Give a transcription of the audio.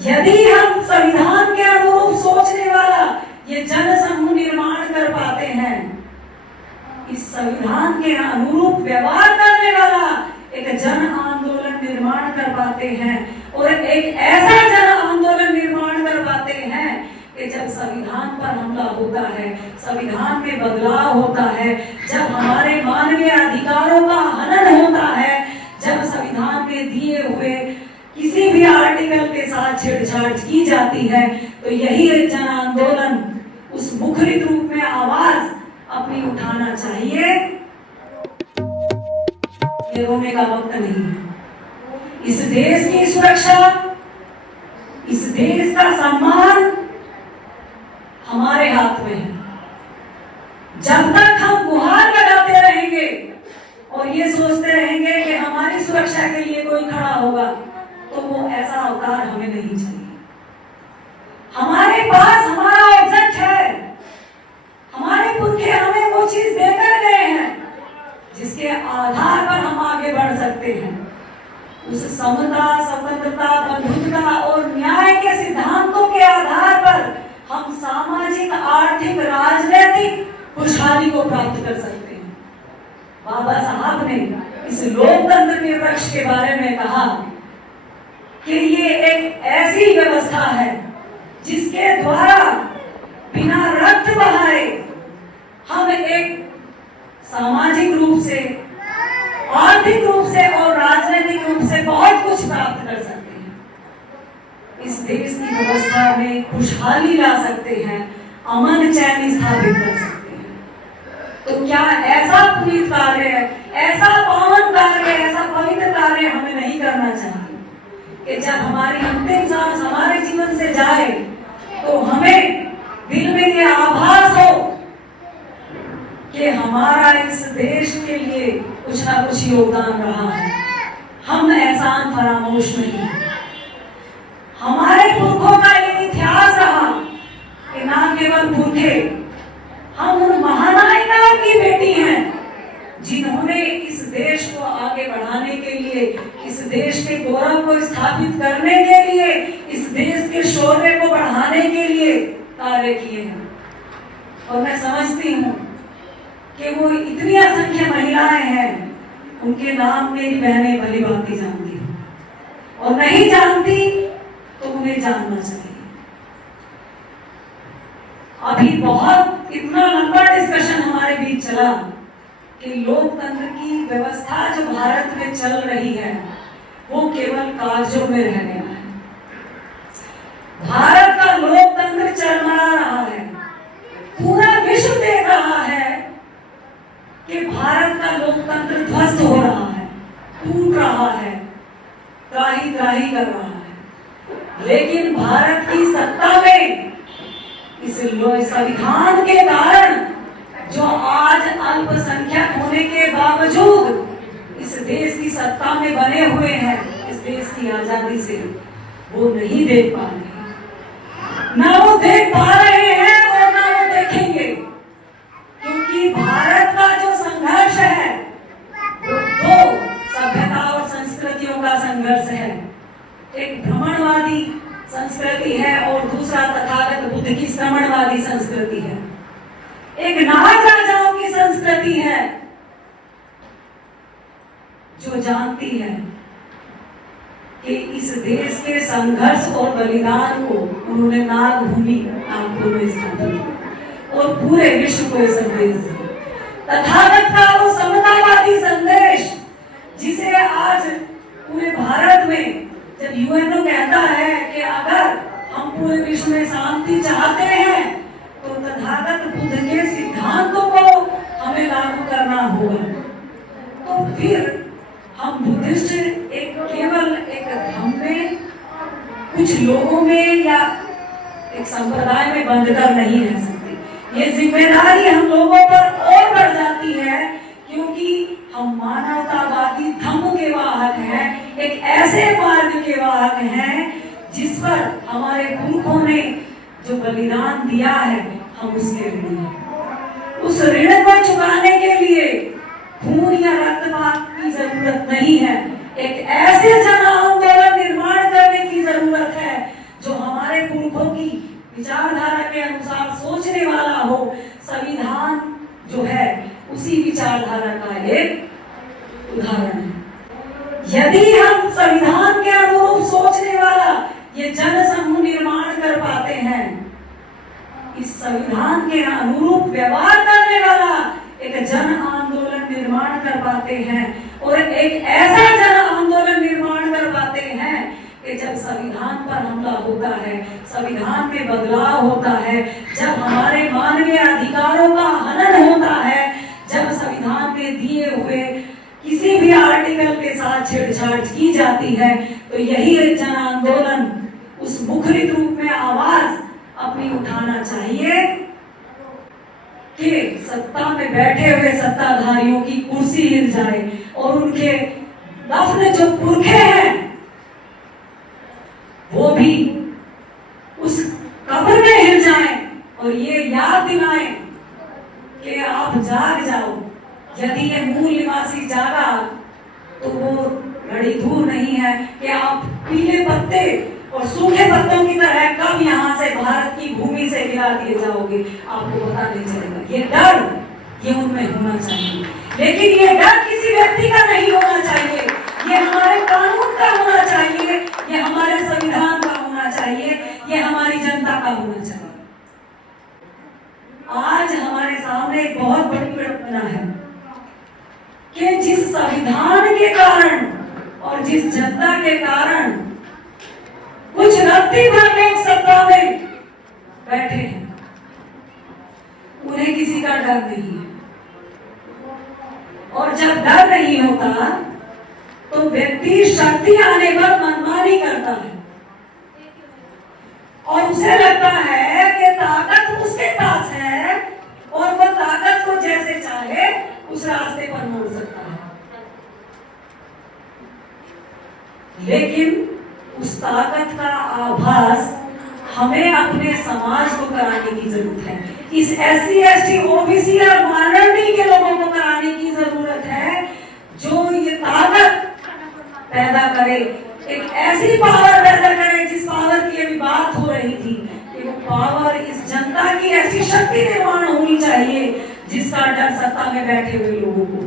यदि हम संविधान के अनुरूप सोचने वाला ये जन समूह निर्माण कर पाते हैं, इस संविधान के अनुरूप व्यवहार करने वाला एक जन आंदोलन निर्माण कर पाते हैं, और एक ऐसा जन आंदोलन निर्माण कर पाते हैं कि जब संविधान पर हमला होता है, संविधान में बदलाव होता है, जब हमारे मानवीय अधिकारों का हनन होता है, जब संविधान में दिए हुए किसी भी आर्टिकल के साथ छेड़छाड़ की जाती है, तो यही एक जन आंदोलन उस मुखरित रूप में आवाज अपनी उठाना चाहिए। ये रोने का वक्त नहीं है। इस देश की सुरक्षा, इस देश का सम्मान हमारे हाथ में है। जब तक हम गुहार लगाते रहेंगे और ये सोचते रहेंगे कि हमारी सुरक्षा के लिए कोई खड़ा होगा, तो वो ऐसा अवतार हमें नहीं चाहिए। हमारे पास हमारा ऑब्जेक्ट है, हमारे पुरखे हमें वो चीज देकर गए हैं जिसके आधार पर हम आगे बढ़ सकते हैं। उस समता, स्वतंत्रता, बंधुता और न्याय के सिद्धांतों के आधार पर हम सामाजिक, आर्थिक, राजनीतिक खुशहाली को प्राप्त कर सकते हैं। बाबा साहब ने इस लोकतंत्र के वृक्ष के बारे में कहा कि ये एक ऐसी व्यवस्था है जिसके द्वारा बिना रक्त बहाए हम एक सामाजिक रूप से, आर्थिक रूप से और राजनीतिक रूप से बहुत कुछ प्राप्त कर सकते हैं। इस देश की व्यवस्था में खुशहाली ला सकते हैं, अमन चैन स्थापित कर सकते हैं। तो क्या ऐसा पुनीत कार्य, ऐसा पावन कार्य, ऐसा पवित्र कार्य हमें नहीं करना चाहिए कि जब हमारी अंतिम सांस हमारे जीवन से जाए तो हमें दिल में ये आभास हो कि हमारा इस देश के लिए कुछ ना कुछ योगदान रहा है, हम एहसान फरामोश नहीं। हमारे पुरखों का ये इतिहास रहा कि ना केवल पुरखे, हम उन महानायिकाओं की बेटी हैं जिन्होंने इस देश को आगे बढ़ाने के लिए, इस देश के गौरव को स्थापित करने के लिए, इस देश के शौर्य को बढ़ाने के लिए कार्य किए हैं। और मैं समझती हूँ कि वो इतनी असंख्य महिलाएं हैं, उनके नाम मेरी बहनें भली भांति जानती हैं, और नहीं जानती तो उन्हें जानना चाहिए। अभी बहुत इतना लंबा डिस्कशन हमारे बीच चला कि लोकतंत्र की व्यवस्था जो भारत में चल रही है वो केवल कागजों में रह गया है। भारत का लोकतंत्र चरमरा रहा है। पूरा विश्व देख रहा है कि भारत का लोकतंत्र ध्वस्त हो रहा है, टूट रहा है, त्राही त्राही कर रहा है। लेकिन भारत की सत्ता में इस संविधान के कारण जो आज अल्पसंख्यक होने के बावजूद इस देश की सत्ता में बने हुए हैं, इस देश की आजादी से वो नहीं देख पा रहे, ना वो देख पा रहे हैं और ना वो देखेंगे, क्योंकि भारत का जो संघर्ष है वो दो सभ्यता और संस्कृतियों का संघर्ष है। एक भ्रमणवादी संस्कृति है और दूसरा तथागत बुद्ध की श्रमणवादी संस्कृति है। एक नाग राजाओं की संस्कृति है जो जानती है कि इस देश के संघर्ष और बलिदान को उन्होंने नागभूमि नागपुर में स्थापित और पूरे विश्व को संदेश दिया। तथागत का वो समतावादी संदेश जिसे आज पूरे भारत में जब यूएनओ कहता है कि अगर हम पूरे विश्व में शांति चाहते हैं तो तथागत बुद्ध के सिद्धांतों को हमें लागू करना होगा। तो फिर हम बुद्धिस्ट एक केवल एक धर्म में, कुछ लोगों में या एक संप्रदाय में बंद कर नहीं रह सकते। ये जिम्मेदारी हम लोगों पर और बढ़ जाती है क्योंकि हम मानवतावादी धम्म के वाहक हैं, एक ऐसे मार्ग के वाहक हैं जिस पर हमारे पुरखों ने जो बलिदान दिया है हम उसके ऋणी हैं। उस ऋण को चुकाने के लिए खून या रक्तपात की जरूरत नहीं है, एक ऐसे जन आंदोलन निर्माण करने की जरूरत है विचारधारा के अनुसार सोचने वाला हो, संविधान जो है उसी विचारधारा का एक उदाहरण है। यदि हम संविधान के अनुरूप सोचने वाला ये जन समूह निर्माण कर पाते हैं, इस संविधान के अनुरूप व्यवहार करने वाला एक जन आंदोलन निर्माण कर पाते हैं, और एक ऐसा जन आंदोलन निर्माण कर पाते हैं कि जब संविधान पर हमला होता है, संविधान में बदलाव होता है, जब हमारे मानवीय अधिकारों का हनन होता है, जब संविधान में दिए हुए किसी भी आर्टिकल के साथ छेड़छाड़ की जाती है, तो यही एक जन आंदोलन उस मुखरित रूप में आवाज अपनी उठाना चाहिए कि सत्ता में बैठे हुए सत्ताधारियों की कुर्सी हिल जाए और उनके दफन जो पुरखे हैं वो भी उस कब्र में हिल जाएं और ये याद दिलाएं कि आप जाग जाओ। यदि ये मूल निवासी जागा तो वो घड़ी दूर नहीं है कि आप पीले पत्ते और सूखे पत्तों की तरह कब यहाँ से भारत की भूमि से गिरा दिए जाओगे, आपको पता नहीं चलेगा। ये डर ये उनमें होना चाहिए, लेकिन ये डर किसी व्यक्ति का नहीं होना चाहिए, ये हमारे कानून का होना चाहिए, ये हमारे संविधान का होना चाहिए, ये हमारी जनता का होना चाहिए। आज हमारे सामने एक बहुत बड़ी विडंबना है कि जिस संविधान के कारण और जिस जनता के कारण कुछ रत्ती भर लोग सत्ता में बैठे हैं, उन्हें किसी का डर नहीं है। और जब डर नहीं होता तो व्यक्ति शक्ति आने पर मनमानी करता है और उसे लगता है कि ताकत उसके पास है और वह ताकत को जैसे चाहे उस रास्ते पर मोड़ सकता है। लेकिन उस ताकत का आभास हमें अपने समाज को कराने की जरूरत है। इस SC ST OBC और माइनॉरिटी के लोगों को कराने की जरूरत है जो ये ताकत पैदा करे, एक ऐसी पावर पैदा करे जिस पावर की अभी बात हो रही थी कि वो पावर इस जनता की ऐसी शक्ति निर्माण होनी चाहिए जिसका डर सत्ता में बैठे हुए लोगों को